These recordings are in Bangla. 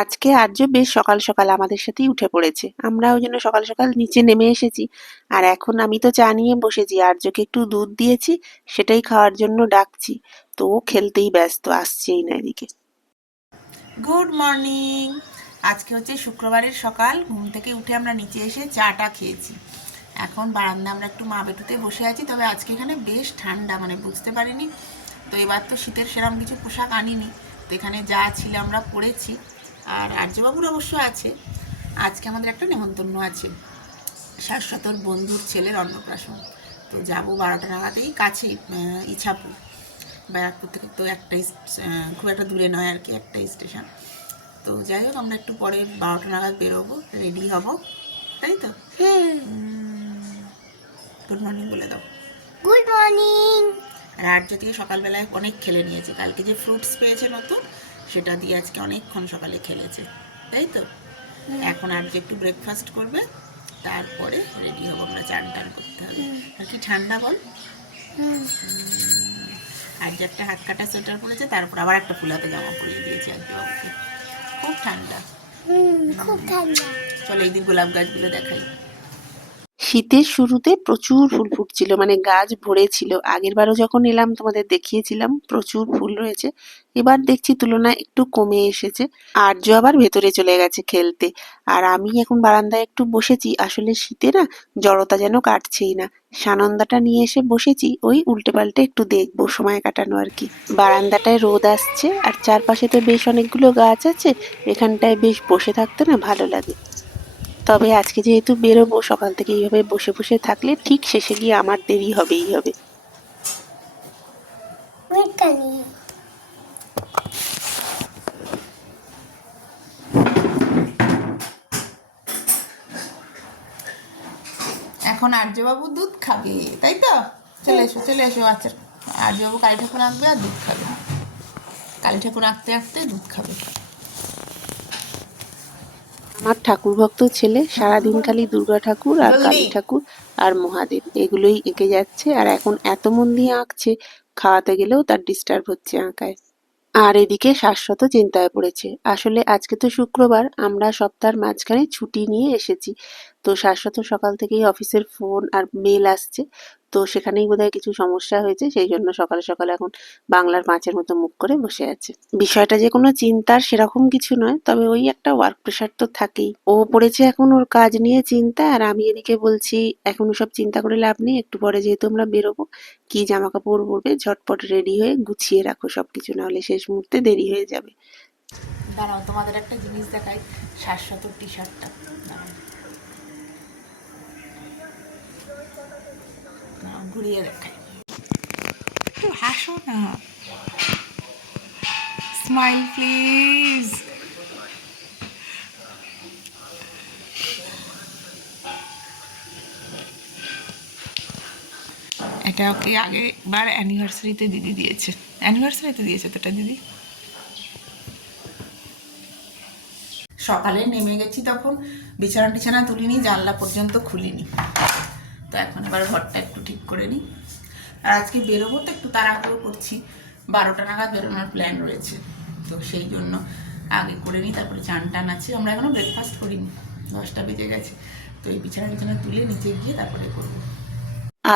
আজকে আর্য বেশ সকাল সকাল আমাদের সাথেই উঠে পড়েছে। আমরা ওই জন্য সকাল সকাল নিচে নেমে এসেছি। আর এখন আমি তো চা নিয়ে বসেছি, আর্যকে একটু দুধ দিয়েছি, সেটাই খাওয়ার জন্য ডাকছি। তো ও খেলতেই ব্যস্ত, আসছেই না এদিকে। Good morning. আজকে হচ্ছে শুক্রবারের সকাল। ঘুম থেকে উঠে আমরা নিচে এসে চাটা খেয়েছি। এখন বারান্দা আমরা একটু মা বেটুতে বসে আছি। তবে আজকে এখানে বেশ ঠান্ডা, মানে বুঝতে পারিনি। তো এবার তো শীতের সেরকম কিছু পোশাক আনিনি, তো এখানে যা ছিল আমরা পরেছি। আর আর্যবাবুর অবশ্য আছে। আজকে আমাদের একটা নেমন্তন্ন আছে, শাশ্বতর বন্ধুর ছেলের অন্নপ্রাশন। তো যাবো 12টা নাগাদেই, কাছে ইছাপুর। ব্যারাকপুর থেকে তো একটাই, খুব একটা দূরে নয় আর কি, একটাই স্টেশন। তো যাই হোক, আমরা একটু পরে 12টা নাগাদ বেরোবো, রেডি হব, তাই তো? গুড মর্নিং বলে দাও। Good morning. আর আর্য দিয়ে সকালবেলায় অনেক খেলে নিয়েছে। কালকে যে ফ্রুটস পেয়েছে নতুন, সেটা দিয়ে আজকে অনেকক্ষণ সকালে খেলেছে, তাই তো? এখন আর্য একটু ব্রেকফাস্ট করবে, তারপরে রেডি হবো আমরা, চান টান করতে হবে। আর কি ঠান্ডা বল। আর যে একটা হাত কাটা সোয়েটার পরেছে, তারপর আবার একটা ফুলাতে জামা পরিয়ে দিয়েছে আজকে বাবুকে। খুব ঠান্ডা। খুব ঠান্ডা। চলো এই দিন গোলাপ গাছগুলো দেখাই। শীতের শুরুতে প্রচুর ফুল ফুটছিল, মানে গাছ ভরে ছিল। আগের বারও যখন এলাম তোমাদের দেখিয়েছিলাম প্রচুর ফুল রয়েছে। এবার দেখছি তুলনায় একটু কমে এসেছে। আর্য আবার ভেতরে চলে গেছে খেলতে। আর আমি এখন বারান্দায় একটু বসেছি। আসলে শীতে না জড়তা যেন কাটছেই না। সানন্দাটা নিয়ে এসে বসেছি, ওই উল্টে পাল্টে একটু দেখবো, সময় কাটানো আর কি। বারান্দাটায় রোদ আসছে আর চারপাশে তো বেশ অনেকগুলো গাছ আছে। এখানটায় বেশ বসে থাকতে না ভালো লাগে। তবে আজকে যেহেতু বেরোবো, সকাল থেকে এইভাবে বসে বসে থাকলে ঠিক শেষে গিয়ে আমার দেরি হবেই হবে। এখন আর্যবাবু দুধ খাবে, তাই তো? চলে এসো চলে এসো। আচ্ছা, আর্যবাবু কালী ঠাকুর আঁকবে আর দুধ খাবে। কালী ঠাকুর আঁকতে আঁকতে দুধ খাবে। আমার ঠাকুর ভক্ত ছেলে সারাদিন খালি দুর্গা ঠাকুর আর কালী ঠাকুর আর মহাদেব এগুলোই এঁকে যাচ্ছে। আর এখন এত মন দিয়ে আঁকছে, খাওয়াতে গেলেও তার ডিস্টার্ব হচ্ছে আঁকায়। আর এদিকে শাশ্বত চিন্তায় পড়েছে। আসলে আজকে তো শুক্রবার, আমরা সপ্তাহের মাঝখানে ছুটি নিয়ে এসেছি। তো শাশ্বত সকাল থেকেই অফিসের ফোন আর মেল আসছে। তো সেখানেই বোধহয় কিছু সমস্যা হয়েছে, সেই জন্য সকালে সকালে এখন বাংলার পাঁচের মতো মুখ করে বসে আছে। বিষয়টা যে কোনো চিন্তার সেরকম কিছু নয়, তবে ওই একটা ওয়ার্ক প্রেশার তো থাকেই। ও পড়েছে এখন ওর কাজ নিয়ে চিন্তা, আর আমি এদিকে বলছি এখন ওসব চিন্তা করে লাভ নেই। একটু পরে যেহেতু আমরা বেরোবো, কি জামা কাপড় পরবে ঝটপট রেডি হয়ে গুছিয়ে রাখো সবকিছু, নাহলে শেষ মুহূর্তে দেরি হয়ে যাবে। দাঁড়াও, তোমাদের একটা জিনিস দেখাই, শাশ্বত টি শার্টটা। ঘুরিয়ে দেখাই, একটু হাসো না। Smile please. এটা ওকে আগেবার অ্যানিভার্সারিতে দিদি দিয়েছে। অ্যানিভার্সারিতে দিয়েছে তো এটা দিদি। সকালে নেমে গেছি, তখন বিছানা টিছানা তুলিনি, জানলা পর্যন্ত খুলিনি। তো এখন এবার ঘরটা একটু ঠিক করে নিই। আর আজকে বেরোবো তো একটু তাড়াহুড়ো করছি, 12টা নাগাদ বেরোনোর প্ল্যান রয়েছে। তো সেই জন্য আগে করে নিই, তারপরে চান টান আছে। আমরা এখনও ব্রেকফাস্ট করিনি, 10টা বেজে গেছে। তো এই বিছানা টিছানা তুলে নিচে গিয়ে তারপরে করবো।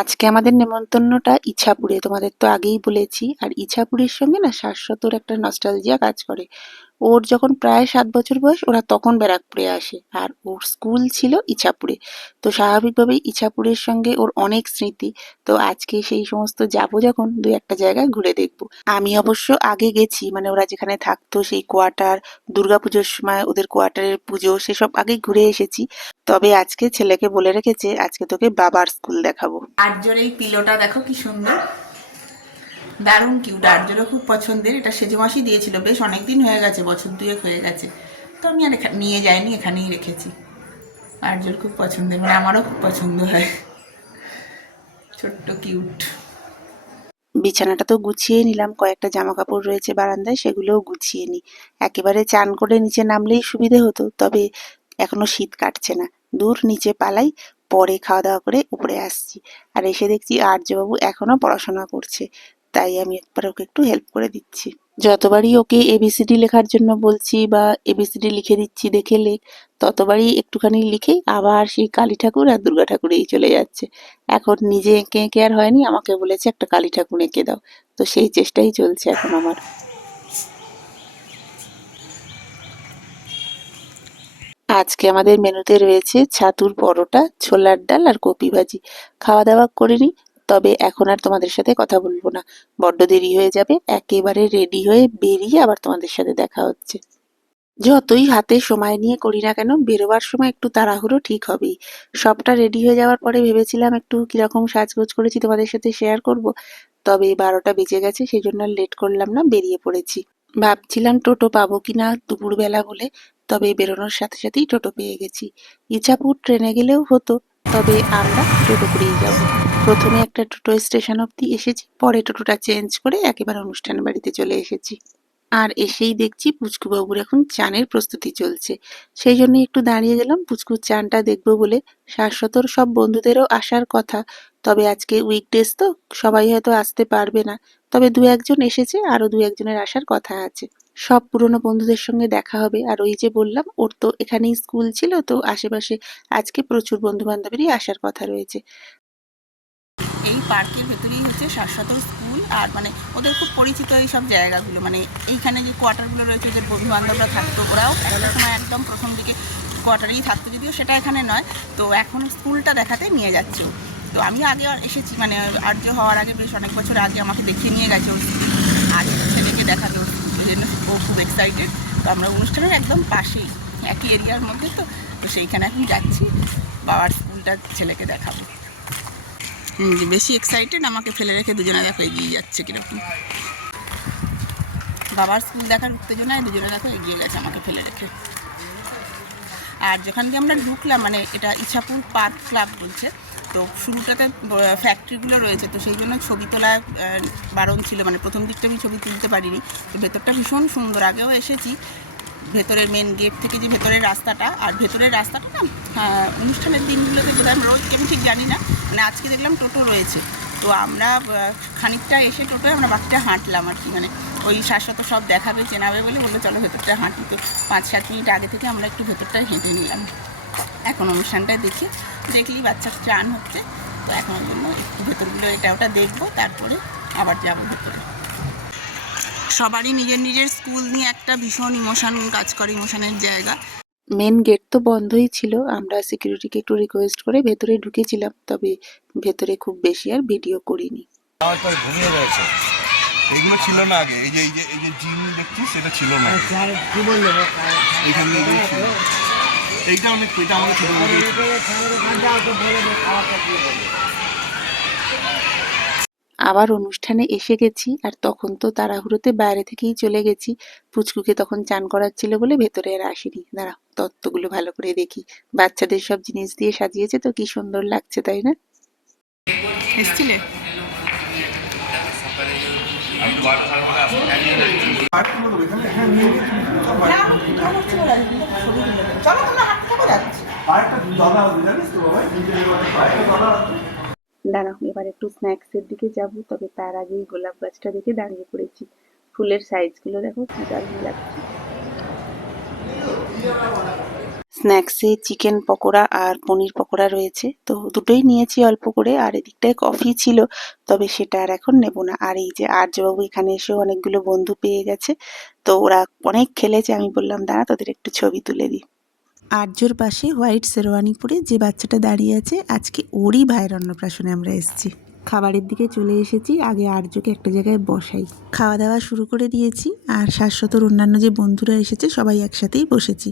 আজকে আমাদের নেমন্তন্নটা ইছাপুরে, তোমাদের তো আগেই বলেছি। আর ইছাপুরের সঙ্গে না শাশ্বতর একটা নস্টালজিয়া কাজ করে। ওর যখন প্রায় 7 বছর বয়স, ওরা তখন ব্যারাকপুরে আসে, আর ওর স্কুল ছিল ইছাপুরে। তো স্বাভাবিকভাবেই ইছাপুরের সঙ্গে ওর অনেক স্মৃতি। তো আজকে সেই সমস্ত যাবো যখন, দুই একটা জায়গায় ঘুরে দেখবো। আমি অবশ্য আগে গেছি, মানে ওরা যেখানে থাকতো সেই কোয়ার্টার, দুর্গাপুজোর সময় ওদের কোয়ার্টারের পুজো, সেসব আগে ঘুরে এসেছি। তবে আজকে ছেলেকে বলে রেখেছে আজকে তোকে বাবার স্কুল দেখাবো। আর্যর এই পিলোটা দেখো কি সুন্দর, দারুণ কিউট। আর্যরও খুব পছন্দের। এটা সেজে মাসি দিয়েছিল, বেশ অনেক দিন হয়ে গেছে, বছর দুয়েক হয়ে গেছে। তো আমি আর নিয়ে যাইনি, এখানেই রেখেছি। আর্যর খুব পছন্দের, মানে আমারও খুব পছন্দ হয়। ছোট্ট কিউট। বিছানাটা তো গুছিয়ে নিলাম, কয়েকটা জামা কাপড় রয়েছে বারান্দায়, সেগুলোও গুছিয়ে নিই। একেবারে চান করে নিচে নামলেই সুবিধে হতো, তবে এখনো শীত কাটছে না। দূর, নিচে পালাই, পরে খাওয়া দাওয়া করে উপরে আসছি। আর এসে দেখছি আর্যবাবু এখনো পড়াশোনা করছে। তাই আমি একবার ওকে একটু হেল্প করে দিচ্ছি। যতবারই ওকে এবিসিডি লেখার জন্য বলছি বা এবিসিডি লিখে দিচ্ছি দেখে লেখ, ততবারই একটুখানি লিখেই আবার সেই কালী ঠাকুর আর দুর্গা ঠাকুরেই চলে যাচ্ছে। এখন নিজে এঁকে এঁকে আর হয়নি, আমাকে বলেছে একটা কালী ঠাকুর এঁকে দাও। তো সেই চেষ্টাই চলছে এখন আমার। আজকে আমাদের মেনুতে রয়েছে ছাতুর পরোটা, ছোলার ডাল আর কপি ভাজি। খাওয়া দাওয়া করিনি, তবে এখন আর তোমাদের সাথে কথা বলবো না, বড্ড দেরি হয়ে যাবে। একেবারে রেডি হয়ে বেরিয়ে আবার তোমাদের সাথে দেখা হচ্ছে। যতই হাতে সময় নিয়ে করি না কেন, বেরোবার সময় একটু তাড়াহুড়ো ঠিক হবেই। সবটা রেডি হয়ে যাওয়ার পরে ভেবেছিলাম একটু কিরকম সাজগোজ করেছি তোমাদের সাথে শেয়ার করব, তবে 12টা বেজে গেছে, সেই জন্য আর লেট করলাম না, বেরিয়ে পড়েছি। ভাবছিলাম টোটো পাবো কিনা দুপুরবেলা বলে, তবে বেরোনোর সাথে সাথেই টোটো পেয়ে গেছি। ইছাপুর ট্রেনে গেলেও হতো, তবে আমরা টোটো করেই যাব। প্রথমে একটা টোটো স্টেশন অবধি এসেছি, পরে টোটোটা চেঞ্জ করে একেবারে অনুষ্ঠান বাড়িতে চলে এসেছি। আর এসেই দেখছি পুচকুবাবুর এখন চানের প্রস্তুতি চলছে, সেই জন্য একটু দাঁড়িয়ে গেলাম পুচকুর চানটা দেখবো বলে। শাশ্বতর সব বন্ধুদেরও আসার কথা, তবে আজকে উইকডেজ তো সবাই হয়তো আসতে পারবে না, তবে দু একজন এসেছে, আরো দু একজনের আসার কথা আছে। সব পুরনো বন্ধুদের সঙ্গে দেখা হবে। আর ওই যে বললাম ওর তো এখানেই স্কুল ছিল, তো আশেপাশে আজকে প্রচুর বন্ধু বান্ধবেরই আসার কথা রয়েছে। এই পার্কের ভেতরেই হচ্ছে শাশ্বত স্কুল, আর মানে ওদের খুব পরিচিত এই সব জায়গাগুলো, মানে এইখানে যে কোয়ার্টারগুলো রয়েছে, ওদের বন্ধু বান্ধবরা থাকতো, ওরাও একটা সময় একদম প্রথম দিকে কোয়ার্টারেই থাকতো, যদিও সেটা এখানে নয়। তো এখন স্কুলটা দেখাতে নিয়ে যাচ্ছে ও। তো আমি আগে এসেছি, মানে আর্য হওয়ার আগে বেশ অনেক বছর আগে আমাকে দেখিয়ে নিয়ে গেছে ওর স্কুল, আজ ছেলেকে দেখাবে ওর স্কুল, এই জন্য ও খুব এক্সাইটেড। তো আমরা অনুষ্ঠানের একদম পাশেই, একই এরিয়ার মধ্যে, তো তো সেইখানে এখন যাচ্ছি, বাবার স্কুলটা ছেলেকে দেখাবো। বেশি এক্সাইটেড, আমাকে ফেলে রেখে দুজনে দেখো এগিয়ে যাচ্ছে কীরকম। বাবার স্কুল দেখার উত্তেজনায় দুজনে দেখো এগিয়ে গেছে আমাকে ফেলে রেখে। আর যেখান দিয়ে আমরা ঢুকলাম, মানে এটা ইছাপুর পার্ক ক্লাব বলছে, তো শুরুটাতে ফ্যাক্টরিগুলো রয়েছে, তো সেই জন্য ছবি তোলা বারণ ছিল, মানে প্রথম দিকটা আমি ছবি তুলতে পারিনি। তো ভেতরটা ভীষণ সুন্দর, আগেও এসেছি। ভেতরের মেন গেট থেকে যে ভেতরের রাস্তাটা, আর ভেতরের রাস্তাটা না অনুষ্ঠানের দিনগুলোতে বোধহয় রোজ, আমি ঠিক জানি না, মানে আজকে দেখলাম টোটো রয়েছে। তো আমরা খানিকটা এসে টোটোয় আমরা বাকিটা হাঁটলাম আর কি, মানে ওই শাশ্বত সব দেখাবে চেনাবে বলে বললো চলো ভেতরটা হাঁটি। তো 5-7 মিনিট আগে থেকে আমরা একটু ভেতরটায় হেঁটে নিলাম। এখন অনুষ্ঠানটায় দেখলি বাচ্চা চান হচ্ছে, তো এখন ওই জন্য একটু ভেতরগুলো এটা ওটা দেখবো, তারপরে আবার যাবো ভেতরে। সবারই নিজের নিজের স্কুল নিয়ে একটা ভীষণ ইমোশন কাজ করে, ইমোশনের জায়গা। মেন গেট তো বন্ধই ছিল, আমরা সিকিউরিটিকে একটু রিকোয়েস্ট করে ভেতরে ঢুকেছিলাম, তবে ভেতরে খুব বেশি আর ভিডিও করিনি। ঘুমিয়ে রয়েছে, এগুলো ছিল না আগে। এই যে জিম দেখছিস, সেটা ছিল না এখানে। এইটা অনেক, এটা আমাদের ছোট আবার অনুষ্ঠানে এসে গেছি, আর তখন তো তাড়াহুড়োতে বাইরে থেকেই চলে গেছি। পুচকুকে তখন চান করাচ্ছিল বলে ভেতরে আর আসিনি। দাঁড়া, তত্ত্বগুলো ভালো করে দেখি। বাচ্চাদের সব জিনিস দিয়ে সাজিয়েছে তো, কি সুন্দর লাগছে তাই না? এসছিলে? দাঁড়াও, এবার একটু স্ন্যাক্সের দিকে যাব, তবে তার আগেই গোলাপ গাছটা দেখে দাঁড়িয়ে পড়েছি। ফুলের সাইজগুলো দেখো কি দারুণ লাগছে। স্ন্যাক্সে চিকেন পকোড়া আর পনির পকোড়া রয়েছে, তো দুটোই নিয়েছি অল্প করে। আর এদিকটায় কফি ছিল, তবে সেটা আর এখন নেব না। আর এই যে আর্যবাবু এখানে এসেও অনেকগুলো বন্ধু পেয়ে গেছে, তো ওরা অনেক খেলেছে। আমি বললাম দাঁড়া তোদের একটু ছবি তুলে দিই। আর্যর পাশে হোয়াইট শেরওয়ানি পরে যে বাচ্চাটা দাঁড়িয়ে আছে, আজকে ওরই ভাইয়ের অন্নপ্রাশনে আমরা এসেছি। খাবারের দিকে চলে এসেছি, আগে আর্যকে একটা জায়গায় বসাই। খাওয়া দাওয়া শুরু করে দিয়েছি, আর শাশ্বতর অন্যান্য যে বন্ধুরা এসেছে সবাই একসাথেই বসেছি।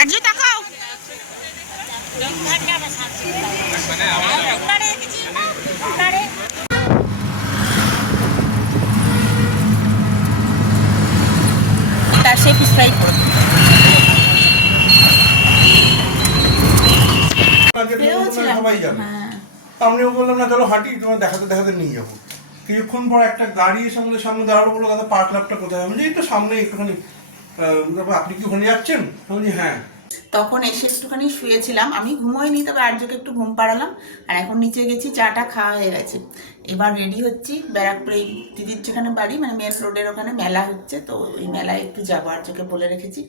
আর্য তাকাও। তার সে ফিশ ফ্রাই করো। সবাই যাবে, আমিও বললাম না চলো হাঁটি, তোমার দেখাতে দেখাতে নিয়ে যাবো। কিছুক্ষণ পর একটা গাড়ি এসে আমাদের সামনে দাঁড়ালো, বললো দাদা পার্ক ক্লাবটা কোথায়? আমি এই তো সামনে একটুখানি। তারপর আপনি কি ওখানে যাচ্ছেন? আমি বলি, হ্যাঁ। তখন এসে একটুখানি শুয়েছিলাম, আমি ঘুমোইনি, তবে আর্যকে একটু ঘুম পাড়ালাম। আর এখন নিচে গেছি, চাটা খাওয়া হয়ে গেছে। এবার রেডি হচ্ছি ব্যারাকপুরে, এই দিদির যেখানে বাড়ি মানে মেন রোডের ওখানে মেলা হচ্ছে, তো ওই মেলায় একটু যাবো, আর্যকে বলে রেখেছি।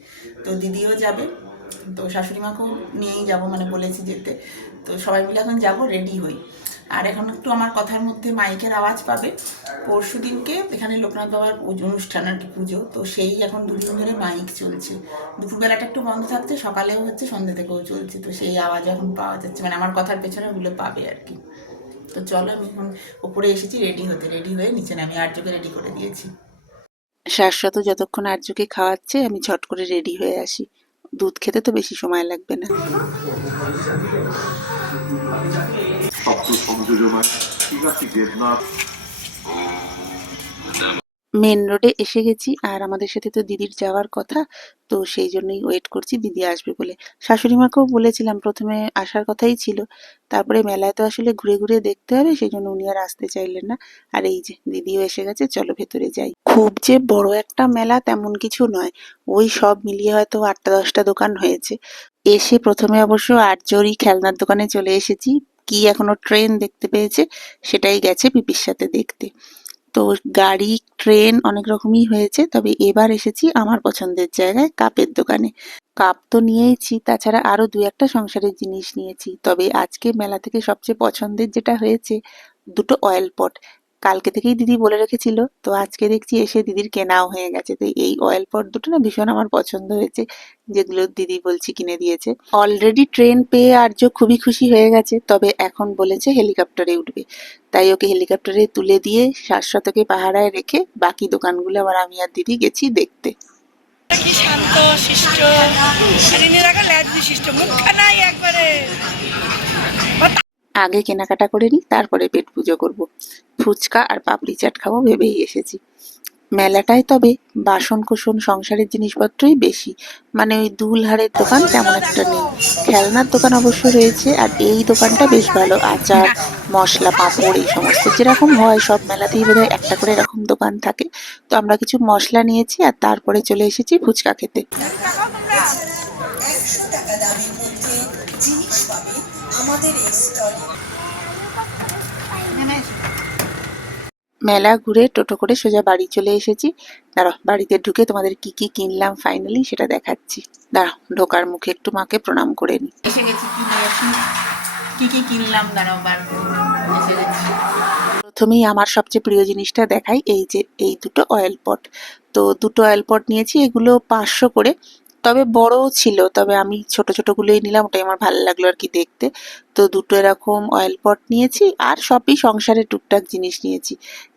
তো দিদিও যাবে, তো শাশুড়ি মাকেও নিয়েই যাবো, মানে বলেছি যেতে। তো সবাই মিলে এখন যাবো, রেডি হই। আর এখন একটু আমার কথার মধ্যে মাইকের আওয়াজ পাবে। পরশু দিনকে এখানে লোকনাথ বাবার অনুষ্ঠান আর কি, পুজো, তো সেই এখন দুদিন ধরে মাইক চলছে। দুপুরবেলাটা একটু বন্ধ থাকছে, সকালেও হচ্ছে, সন্ধ্যে থেকেও চলছে, তো সেই আওয়াজ এখন পাওয়া যাচ্ছে, মানে আমার কথার পেছনে ওগুলো পাবে আর কি। তো চলো, আমি এখন উপরে এসেছি রেডি হতে, রেডি হয়ে নিচে নামি, আর্যকে রেডি করে দিয়েছি। শাশ্বত যতক্ষণ আর্যকে খাওয়াচ্ছে আমি ঝট করে রেডি হয়ে আসি। দুধ খেতে তো বেশি সময় লাগবে না। শব্দ সংযোজনায় শিলাটি দেবনাথ মেন রোডে এসে গেছি, আর আমাদের সাথে তো দিদির যাওয়ার কথা, তো সেই জন্যই ওয়েট করছি দিদি আসবে বলে। শাশুড়ি মাকেও বলেছিলাম, প্রথমে আসার কথাই ছিল, তারপরে মেলায় তো আসলে ঘুরে ঘুরে দেখতে হবে, সেই জন্য উনি আর আসতে চাইলেন না। আর এই যে দিদিও এসে গেছে, চলো ভেতরে যাই। খুব যে বড় একটা মেলা তেমন কিছু নয়, ওই সব মিলিয়ে হয়তো 8টা-10টা দোকান হয়েছে। এসে প্রথমে অবশ্য আর্যরই খেলনার দোকানে চলে এসেছি, কি এখনো ট্রেন দেখতে পেয়েছে, সেটাই গেছে পিপির সাথে দেখতে। তো গাড়ি, ট্রেন অনেক রকমই হয়েছে, তবে এবার এসেছি আমার পছন্দের জায়গায়, কাপের দোকানে। কাপ তো নিয়েইছি, তাছাড়া আরো 2-একটা সংসারের জিনিস নিয়েছি, তবে আজকে মেলা থেকে সবচেয়ে পছন্দের যেটা হয়েছে, দুটো অয়েল পট। কালকে থেকেই দিদি বলে রেখেছিল, তো আজকে দেখছি এসে দিদির কেনাও হয়ে গেছে। তো এই অয়েল পট দুটো না ভীষণ আমার পছন্দ হয়েছে, যেগুলো দিদি বলছি কিনে দিয়েছে। অলরেডি ট্রেন পেয়ে আর্য খুবই খুশি হয়ে গেছে, তবে এখন বলেছে হেলিকপ্টারে উঠবে, তাই ওকে হেলিকপ্টারে তুলে দিয়ে শাশ্বতকে পাহারায় রেখে বাকি দোকানগুলো আবার আমি আর দিদি গেছি দেখতে। কি শান্ত শিষ্ট, রাখা ল্যাজ বিশিষ্ট, মুখখানাই একবারে। আগে কেনাকাটা করে নিই, তারপরে পেট পুজো করব। ফুচকা আর পাপড়ি চাট খাবো ভেবেই এসেছি। মেলাটায় তবে বাসন কোসন সংসারের জিনিসপত্রই বেশি, মানে ওই দুল হারের দোকান তেমন একটা নেই। খেলনার দোকান অবশ্য রয়েছে, আর এই দোকানটা বেশ ভালো, আচার, মশলা, পাঁপড় এই সমস্ত যেরকম হয় সব মেলাতেই বোধহয় একটা করে এরকম দোকান থাকে। তো আমরা কিছু মশলা নিয়েছি, আর তারপরে চলে এসেছি ফুচকা খেতে। মেলা ঘুরে টোটো করে সোজা বাড়ি চলে এসেছি। দাঁড়াও, বাড়িতে ঢুকে তোমাদের কি কি কিনলাম ফাইনালি সেটা দেখাচ্ছি। দাঁড়াও, ঢোকার মুখে একটু মাকে প্রণাম করে নি। এসে গেছি, কি কি কিনলাম দাঁড়াও বার করবো। এসে গেছি। প্রথমেই আমার সবচেয়ে প্রিয় জিনিসটা দেখাই, এই যে এই দুটো অয়েল পট। তো দুটো অয়েল পট নিয়েছি, এগুলো 500 করে, তবে বড়ও ছিল, তবে আমি ছোট ছোট গুলোই নিলাম, ওটাই আমার ভালো লাগলো আর কি দেখতে। তো দুটো এরকম অয়েল পট নিয়েছি, আর সবই সংসারের টুকটাক জিনিস নিয়েছি।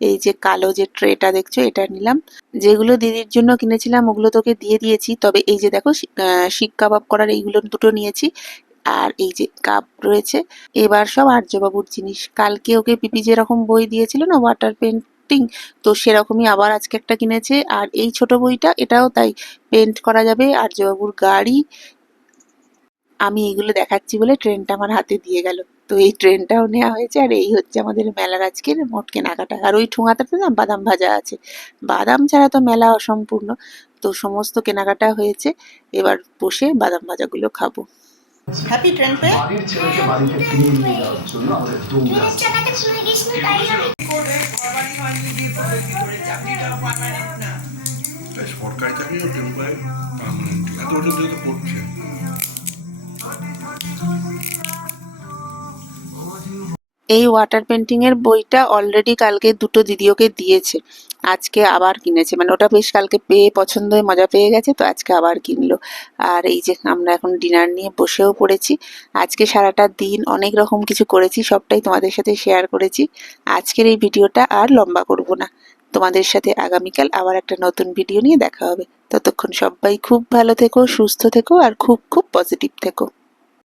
এই যে কালো যে ট্রেটা দেখছো, এটা নিলাম। যেগুলো দিদির জন্য কিনেছিলাম ওগুলো তোকে দিয়ে দিয়েছি, তবে এই যে দেখো শিক কাবাব করার এইগুলো দুটো নিয়েছি। আর এই যে কাপ রয়েছে। এবার সব আর্যবাবুর জিনিস, কালকে ওকে পিপি যেরকম বই দিয়েছিল না ওয়াটার পেন্টিং, তো সেরকমই আবার আজকে একটা কিনেছে। আর এই ছোট বইটা, এটাও তাই, পেন্ট করা যাবে, আর্যবাবুর গাড়ি। আমি এগুলো দেখাচ্ছি বলে ট্রেনটা আমার হাতে দিয়ে গেল, তো এই ট্রেনটাও নেওয়া হয়েছে। আর এই হচ্ছে আমাদের মেলার আজকের মোট কেনাকাটা। আর ওই ঠোঙাটাতে না বাদাম ভাজা আছে, বাদাম ছাড়া তো মেলা অসম্পূর্ণ। তো সমস্ত কেনাকাটা হয়েছে, এবার বসে বাদাম ভাজাগুলো খাবো। Happy train pay. বাড়ির ছেলেকে বাড়িতে ফিরিয়ে নিয়ে যাওয়ার জন্য আমাদের দৌড় চাকাটা খুলে গেছিলি তাই আমি সরকারি চাকরিও কেউ পায় পার্মানেন্ট, এত বছর ধরে তো করছে। এই ওয়াটার পেন্টিং এর বইটা অলরেডি কালকে দুটো দিদি ওকে দিয়েছে, আজকে আবার কিনেছে, মানে ওটা বেশ কালকে পেয়ে পছন্দ হয়ে মজা পেয়ে গেছে, তো আজকে আবার কিনলো। আর এই যে আমরা এখন ডিনার নিয়ে বসেও পড়েছি। আজকে সারাটা দিন অনেক রকম কিছু করেছি, সবটাই তোমাদের সাথে শেয়ার করেছি। আজকের এই ভিডিওটা আর লম্বা করব না, তোমাদের সাথে আগামীকাল আবার একটা নতুন ভিডিও নিয়ে দেখা হবে। ততক্ষণ সবাই খুব ভালো থেকো, সুস্থ থেকো, আর খুব খুব পজিটিভ থেকো।